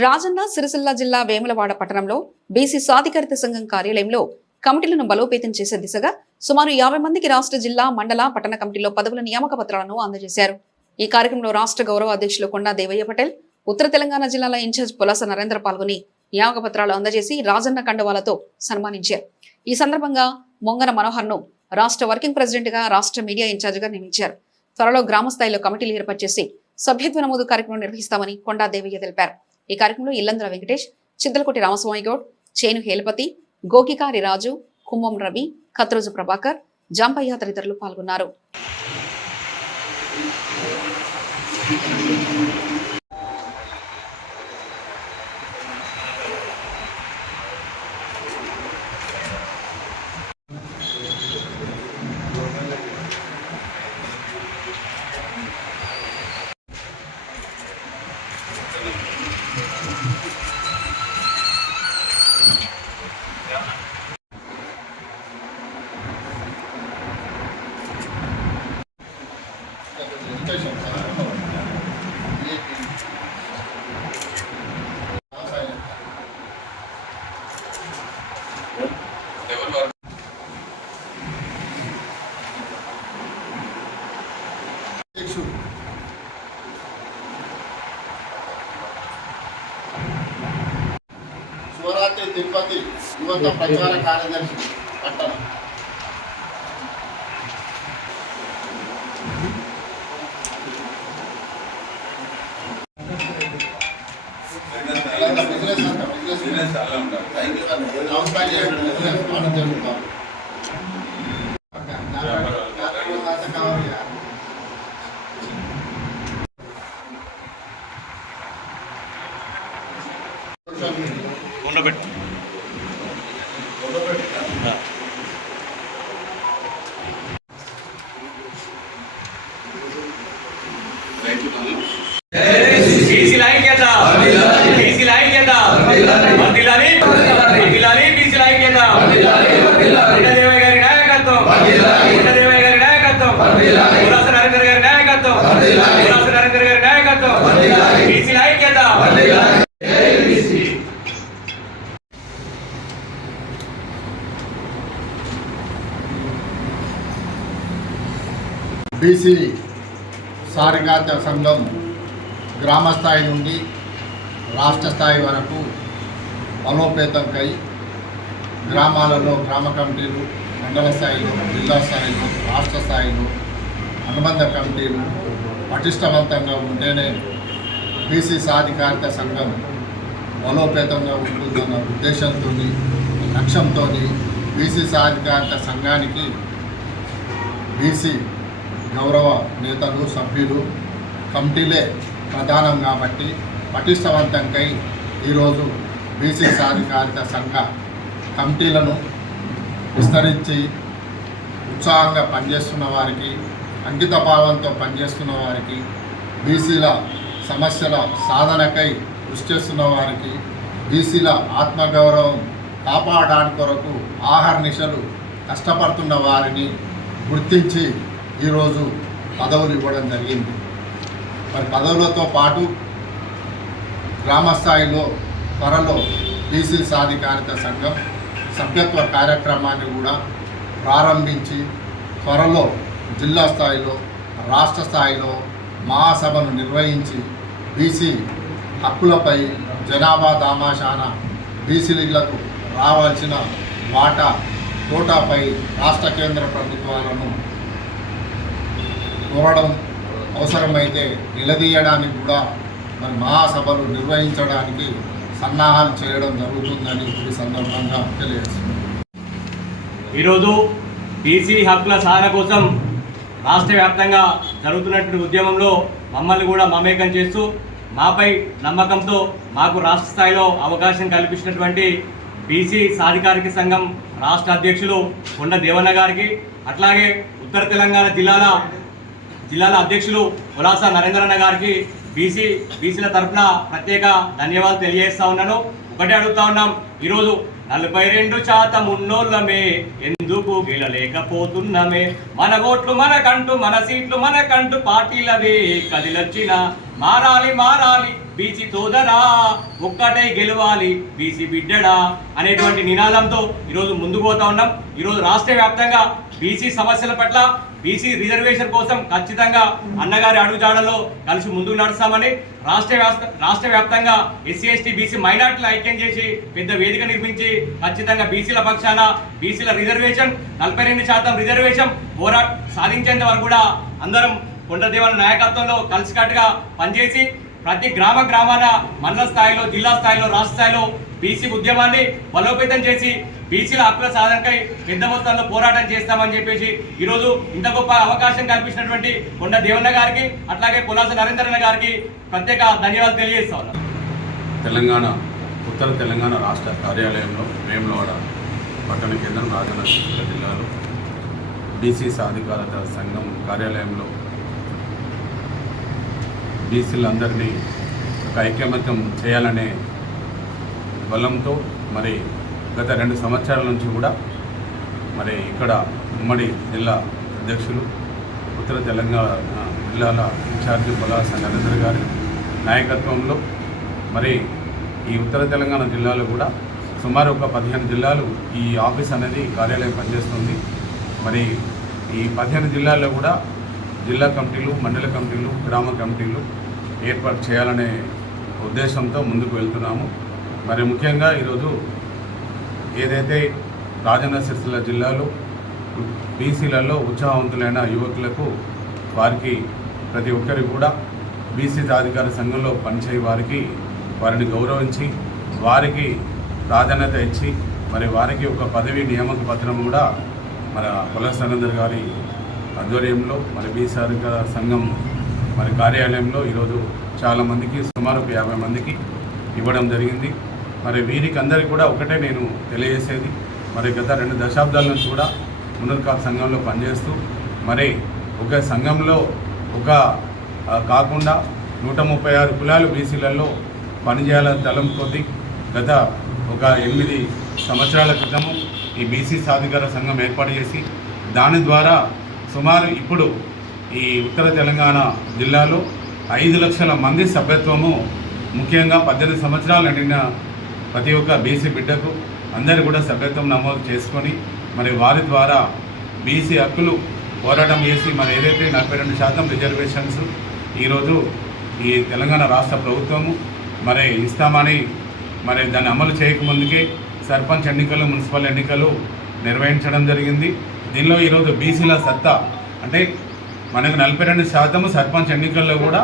రాజన్న సిరిసిల్ల జిల్లా వేములవాడ పట్టణంలో బీసీ సాధికారిత సంఘం కార్యాలయంలో కమిటీలను బలోపేతం చేసే దిశగా సుమారు 50 మందికి రాష్ట్ర జిల్లా మండల పట్టణ కమిటీలో పదవుల నియామక పత్రాలను అందజేశారు. ఈ కార్యక్రమంలో రాష్ట్ర గౌరవ అధ్యక్షులు కొండా దేవయ్య పటేల్, ఉత్తర తెలంగాణ జిల్లాల ఇన్ఛార్జ్ పులాస నరేంద్ర పాల్గొని నియామక పత్రాలు అందజేసి రాజన్న కండువాలతో సన్మానించారు. ఈ సందర్భంగా మొంగన మనోహర్ను రాష్ట్ర వర్కింగ్ ప్రెసిడెంట్ గా రాష్ట్ర మీడియా ఇన్ఛార్జిగా నియమించారు. త్వరలో గ్రామ స్థాయిలో కమిటీలు ఏర్పాటు చేసి సభ్యత్వ నమోదు కార్యక్రమం నిర్వహిస్తామని కొండా దేవయ్య తెలిపారు. ఈ కార్యక్రమంలో ఇల్లందుల వెంకటేష్, చిద్దలకోటి రామస్వామి గౌడ్, చేను హేలపతి, గోకికారి రాజు, కుంభం రవి, కత్రోజు ప్రభాకర్, జాంపయ్య తదితరులు పాల్గొన్నారు. శివరాత్రి తిరుపతి యువత ప్రచార కార్యదర్శి పట్టణం. బీసీ సాధికారత సంఘం గ్రామ స్థాయి నుండి రాష్ట్ర స్థాయి వరకు బలోపేతంకై గ్రామాలలో గ్రామ కమిటీలు, మండల స్థాయిలో, జిల్లా స్థాయిలో, రాష్ట్ర స్థాయిలో అనుబంధ కమిటీలు పటిష్టవంతంగా ఉంటేనే బీసీ సాధికారత సంఘం బలోపేతంగా ఉంటుందన్న ఉద్దేశంతో, లక్ష్యంతో బీసీ సాధికారత సంఘానికి బీసీ గౌరవ నేతలు, సభ్యులు, కమిటీలే ప్రధానం కాబట్టి పటిష్టవంతంకై ఈరోజు బీసీ సాధికారిత సంఘ కమిటీలను విస్తరించి ఉత్సాహంగా పనిచేస్తున్న వారికి, అంకిత భావంతో పనిచేస్తున్న వారికి, బీసీల సమస్యల సాధనకై కృషి చేస్తున్న వారికి, బీసీల ఆత్మగౌరవం కాపాడడానికి కొరకు ఆహర్నిశలు కష్టపడుతున్న వారిని గుర్తించి ఈరోజు పదవులు ఇవ్వడం జరిగింది. మరి పదవులతో పాటు గ్రామస్థాయిలో త్వరలో బీసీ సాధికారిత సంఘం సభ్యత్వ కార్యక్రమాన్ని కూడా ప్రారంభించి త్వరలో జిల్లా స్థాయిలో, రాష్ట్ర స్థాయిలో మహాసభను నిర్వహించి బీసీ హక్కులపై జనాభా దామాషాన బీసీలకు రావాల్సిన వాటా కోటాపై రాష్ట్ర కేంద్ర ప్రభుత్వాలను కోరడం, అవసరమైతే నిలదీయడానికి కూడా మరి మహాసభలు నిర్వహించడానికి సన్నాహాలు చేయడం జరుగుతుందని ఈ సందర్భంగా తెలియజేస్తుంది. ఈరోజు బీసీ హక్కుల సాధన కోసం రాష్ట్ర వ్యాప్తంగా జరుగుతున్నటువంటి ఉద్యమంలో మమ్మల్ని కూడా మమేకం చేస్తూ మాపై నమ్మకంతో మాకు రాష్ట్ర స్థాయిలో అవకాశం కల్పించినటువంటి బీసీ సాధికారిక సంఘం రాష్ట్ర అధ్యక్షులు కొండ దేవన్న గారికి, అట్లాగే ఉత్తర తెలంగాణ జిల్లాల అధ్యక్షులు పులాస నరేంద్రన్న గారికి బీసీల తరఫున ప్రత్యేక ధన్యవాదాలు తెలియజేస్తా ఉన్నాను. ఒకటే అడుగుతా ఉన్నాం, ఈరోజు 42% ఉన్నోళ్ళమే ఎందుకు గెలలేకపోతున్నామే, మన ఓట్లు మనకంటూ, మన సీట్లు మనకంటూ పార్టీలవే కదిలొచ్చిన మారాలి బీసీ సోదరా ఒక్కటై గెలవాలి బీసీ బిడ్డడా అనేటువంటి నినాదంతో ఈరోజు ముందుకు పోతా ఉన్నాం. ఈరోజు రాష్ట్ర వ్యాప్తంగా బీసీ సమస్యల పట్ల బీసీ రిజర్వేషన్ కోసం ఖచ్చితంగా అన్నగారి అడుగుజాడలో కలిసి ముందుకు నడుస్తామని రాష్ట్ర వ్యాప్తంగా ఎస్సీ ఎస్టీ బీసీ మైనార్టీలు ఐక్యం చేసి పెద్ద వేదిక నిర్మించి ఖచ్చితంగా బీసీల పక్షాన బీసీల రిజర్వేషన్ 42% రిజర్వేషన్ సాధించేంత వరకు కూడా అందరం కొండదేవన నాయకత్వంలో కలిసికట్టుగా పనిచేసి ప్రతి గ్రామాల మండల స్థాయిలో, జిల్లా స్థాయిలో, రాష్ట్ర స్థాయిలో బీసీ ఉద్యమాన్ని బలోపేతం చేసి బీసీల హక్కుల సాధనకై పెద్ద మొత్తంలో పోరాటం చేస్తామని చెప్పేసి ఈరోజు ఇంత గొప్ప అవకాశం కల్పించినటువంటి కొండ దేవన్న గారికి అట్లాగే పులాస నరేంద్రన్న గారికి ప్రత్యేక ధన్యవాదాలు తెలియజేస్తా ఉన్నాం. తెలంగాణ ఉత్తర తెలంగాణ రాష్ట్ర కార్యాలయంలో వేములవాడ పట్టణ కేంద్రం రాజన్న సిరిసిల్ల జిల్లాలో బీసీ సాధికారత సంఘం కార్యాలయంలో బీసీలందరినీ ఒక ఐకమత్యం చేయాలనే బలంతో మరి గత 2 సంవత్సరాల నుంచి కూడా మరి ఇక్కడ ఉమ్మడి జిల్లా అధ్యక్షులు ఉత్తర తెలంగాణ జిల్లాల ఇన్ఛార్జి పులాస నరేంద్ర గారి నాయకత్వంలో మరి ఈ ఉత్తర తెలంగాణ జిల్లాలో కూడా సుమారు ఒక 15 జిల్లాలు ఈ ఆఫీస్ అనేది కార్యాలయం పనిచేస్తుంది. మరి ఈ 15 జిల్లాల్లో కూడా జిల్లా కమిటీలు, మండల కమిటీలు, గ్రామ కమిటీలు ఏర్పాటు చేయాలనే ఉద్దేశంతో ముందుకు వెళ్తున్నాము. మరి ముఖ్యంగా ఈరోజు ఏదైతే రాజన్న సిరిసిల్ల జిల్లాలో బీసీలలో ఉత్సాహవంతులైన యువకులకు వారికి ప్రతి ఒక్కరికి కూడా బీసీ సాధికార సంఘంలో పనిచేయ వారిని గౌరవించి వారికి ప్రాధాన్యత ఇచ్చి మరి వారికి ఒక పదవి నియామక పత్రం కూడా మన పులాస నరేంద్ర గారి ఆధ్వర్యంలో మరి బీసీ సాధికార సంఘం మరి కార్యాలయంలో ఈరోజు చాలామందికి సుమారు 50 మందికి ఇవ్వడం జరిగింది. మరి వీరికి అందరికీ కూడా ఒకటే నేను తెలియజేసేది, మరి గత 2 దశాబ్దాల నుంచి కూడా మునర్కాప్ సంఘంలో పనిచేస్తూ మరి ఒక సంఘంలో కాకుండా 136 కులాలు బీసీలలో పనిచేయాలని తలం కొద్దీ గత ఒక 8 సంవత్సరాల క్రితము ఈ బీసీ సాధికార సంఘం ఏర్పాటు చేసి దాని ద్వారా సుమారు ఇప్పుడు ఈ ఉత్తర తెలంగాణ జిల్లాలో 5 లక్షల మంది సభ్యత్వము, ముఖ్యంగా 18 సంవత్సరాలు నిండిన ప్రతి ఒక్క బీసీ బిడ్డకు అందరూ కూడా సభ్యత్వం నమోదు చేసుకొని మరి వారి ద్వారా బీసీ హక్కులు పోరాటం చేసి మరి ఏదైతే 42% రిజర్వేషన్స్ ఈరోజు ఈ తెలంగాణ రాష్ట్ర ప్రభుత్వము మరి ఇస్తామని మరి దాన్ని అమలు చేయకముందుకే సర్పంచ్ ఎన్నికలు, మున్సిపల్ ఎన్నికలు నిర్వహించడం జరిగింది. దీనిలో ఈరోజు బీసీల సత్తా అంటే మనకు 42% సర్పంచ్ ఎన్నికల్లో కూడా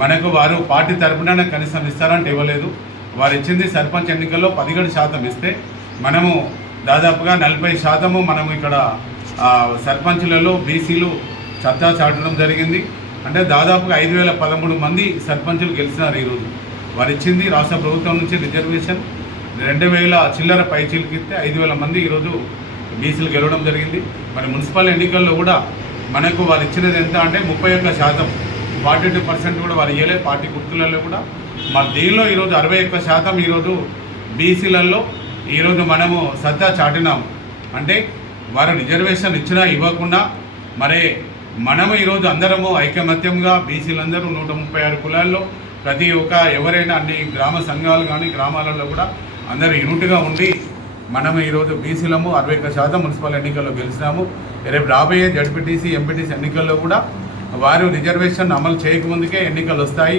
మనకు వారు పార్టీ తరపున కనీసం ఇస్తారంటే ఇవ్వలేదు. వారు ఇచ్చింది సర్పంచ్ ఎన్నికల్లో 17% ఇస్తే మనము దాదాపుగా 40% మనము ఇక్కడ సర్పంచ్లలో బీసీలు సత్తా చాటడం జరిగింది. అంటే దాదాపుగా 5013 మంది సర్పంచులు గెలిచినారు. ఈరోజు వారు ఇచ్చింది రాష్ట్ర ప్రభుత్వం నుంచి రిజర్వేషన్ 2000 చిల్లర పైచీలకి ఇస్తే 5000 మంది ఈరోజు బీసీలు గెలవడం జరిగింది. మరి మున్సిపల్ ఎన్నికల్లో కూడా మనకు వారు ఇచ్చినది ఎంత అంటే 31%, 42% కూడా వారు ఇవ్వలే పార్టీ గుర్తులలో కూడా. మరి దీనిలో ఈరోజు 61% ఈరోజు బీసీలలో ఈరోజు మనము సత్తా చాటినాం. అంటే వారు రిజర్వేషన్ ఇచ్చినా ఇవ్వకుండా మరి మనము ఈరోజు అందరము ఐకమత్యంగా బీసీలందరూ 136 కులాల్లో ప్రతి ఒక్క ఎవరైనా అన్ని గ్రామ సంఘాలు కానీ గ్రామాలలో కూడా అందరూ యూనిట్గా ఉండి మనము ఈరోజు బీసీలము 61% మున్సిపల్ ఎన్నికల్లో గెలిచినాము. రేపు రాబోయే జడ్పీటీసీ, ఎంపీటీసీ ఎన్నికల్లో కూడా వారు రిజర్వేషన్ అమలు చేయకముందుకే ఎన్నికలు వస్తాయి.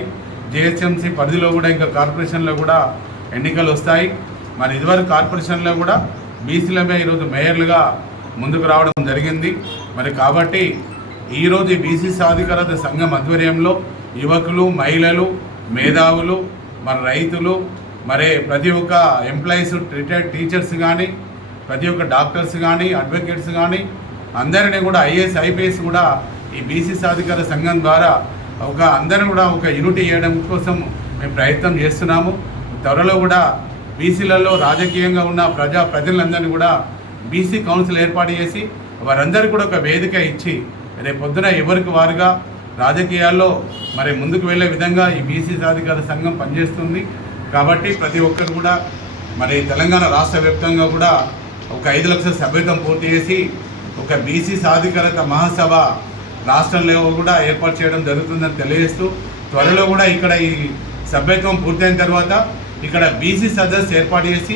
జిహెచ్ఎంసీ పరిధిలో కూడా ఇంకా కార్పొరేషన్లో కూడా ఎన్నికలు వస్తాయి. మరి ఇదివరకు కార్పొరేషన్లో కూడా బీసీలమే ఈరోజు మేయర్లుగా ముందుకు రావడం జరిగింది. మరి కాబట్టి ఈరోజు ఈ బీసీ సాధికారత సంఘం ఆధ్వర్యంలో యువకులు, మహిళలు, మేధావులు, మరి రైతులు, మరి ప్రతి ఒక్క ఎంప్లాయీస్, రిటైర్డ్ టీచర్స్ కానీ, ప్రతి ఒక్క డాక్టర్స్ కానీ, అడ్వకేట్స్ కానీ అందరినీ కూడా ఐఏఎస్, ఐపీఎస్ కూడా ఈ బీసీ సాధికార సంఘం ద్వారా అందరూ కూడా ఒక యూనిటీ చేయడం కోసం మేము ప్రయత్నం చేస్తున్నాము. త్వరలో కూడా బీసీలలో రాజకీయంగా ఉన్న ప్రజలందరినీ కూడా బీసీ కౌన్సిల్ ఏర్పాటు చేసి వారందరికీ కూడా ఒక వేదిక ఇచ్చి రేపు పొద్దున ఎవరికి వారుగా రాజకీయాల్లో మరి ముందుకు వెళ్ళే విధంగా ఈ బీసీ సాధికార సంఘం పనిచేస్తుంది. కాబట్టి ప్రతి ఒక్కరు కూడా మరి తెలంగాణ రాష్ట్ర వ్యాప్తంగా కూడా ఒక 5 లక్షల సభ్యత్వం పూర్తి చేసి ఒక బీసీ సాధికారత మహాసభ రాష్ట్రంలో కూడా ఏర్పాటు చేయడం జరుగుతుందని తెలియజేస్తూ త్వరలో కూడా ఇక్కడ ఈ సభ్యత్వం పూర్తయిన తర్వాత ఇక్కడ బీసీ సదస్సు ఏర్పాటు చేసి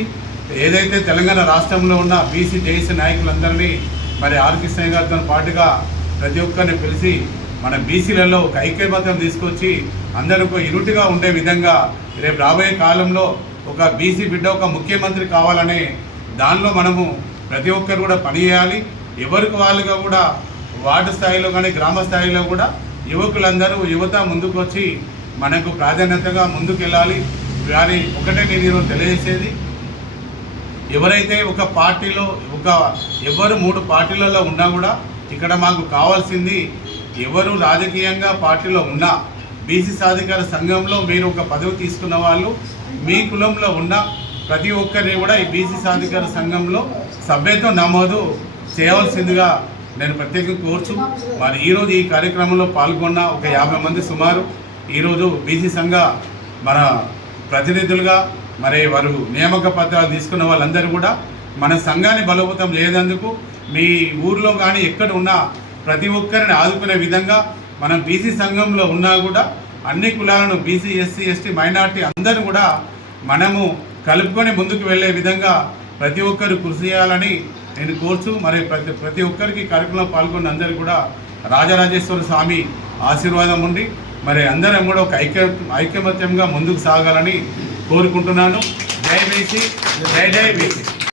ఏదైతే తెలంగాణ రాష్ట్రంలో ఉన్న బీసీ జేఏసీ నాయకులందరినీ మరి ఆర్ కృష్ణయ్య గారితో పాటుగా ప్రతి ఒక్కరిని పిలిచి మన బీసీలలో ఒక ఐక్యమత్యం తీసుకొచ్చి అందరికీ ఇరుటిగా ఉండే విధంగా రేపు రాబోయే కాలంలో ఒక బీసీ బిడ్డ ఒక ముఖ్యమంత్రి కావాలనే దానిలో మనము ప్రతి ఒక్కరు కూడా పనిచేయాలి. ఎవరికి వాళ్ళుగా కూడా వార్డు స్థాయిలో కానీ గ్రామ స్థాయిలో కూడా యువకులందరూ యువత ముందుకు వచ్చి మనకు ప్రాధాన్యతగా ముందుకు వెళ్ళాలి. వారి ఒకటే నేను ఈరోజు తెలియజేసేది, ఎవరైతే ఒక పార్టీలో ఎవరు 3 పార్టీలలో ఉన్నా కూడా ఇక్కడ మాకు కావాల్సింది ఎవరు రాజకీయంగా పార్టీలో ఉన్నా బీసీ సాధికార సంఘంలో మీరు ఒక పదవి తీసుకున్న వాళ్ళు మీ కులంలో ఉన్న ప్రతి ఒక్కరిని కూడా ఈ బీసీ సాధికార సంఘంలో సభ్యత్వం నమోదు చేయవలసిందిగా నేను ప్రత్యేకంగా కోరుచు. మరి ఈరోజు ఈ కార్యక్రమంలో పాల్గొన్న ఒక 50 మంది సుమారు ఈరోజు బీసీ సంఘ మన ప్రతినిధులుగా మరి వారు నియామక పత్రాలు తీసుకున్న వాళ్ళందరూ కూడా మన సంఘాన్ని బలోపేతం చేయనందుకు మీ ఊర్లో కానీ ఎక్కడ ఉన్నా ప్రతి ఒక్కరిని ఆదుకునే విధంగా మనం బీసీ సంఘంలో ఉన్నా కూడా అన్ని కులాలను బీసీ ఎస్సీ ఎస్టీ మైనార్టీ అందరూ కూడా మనము కలుపుకొని ముందుకు వెళ్ళే విధంగా ప్రతి ఒక్కరు కృషి చేయాలని నేను కోరుచు. మరి ప్రతి ఒక్కరికి కార్యక్రమంలో పాల్గొన్న అందరికీ కూడా రాజరాజేశ్వర స్వామి ఆశీర్వాదం ఉండి మరి అందరం కూడా ఒక ఐకమత్యంగా ముందుకు సాగాలని కోరుకుంటున్నాను. జై బీసీ, జై జై బీసీ.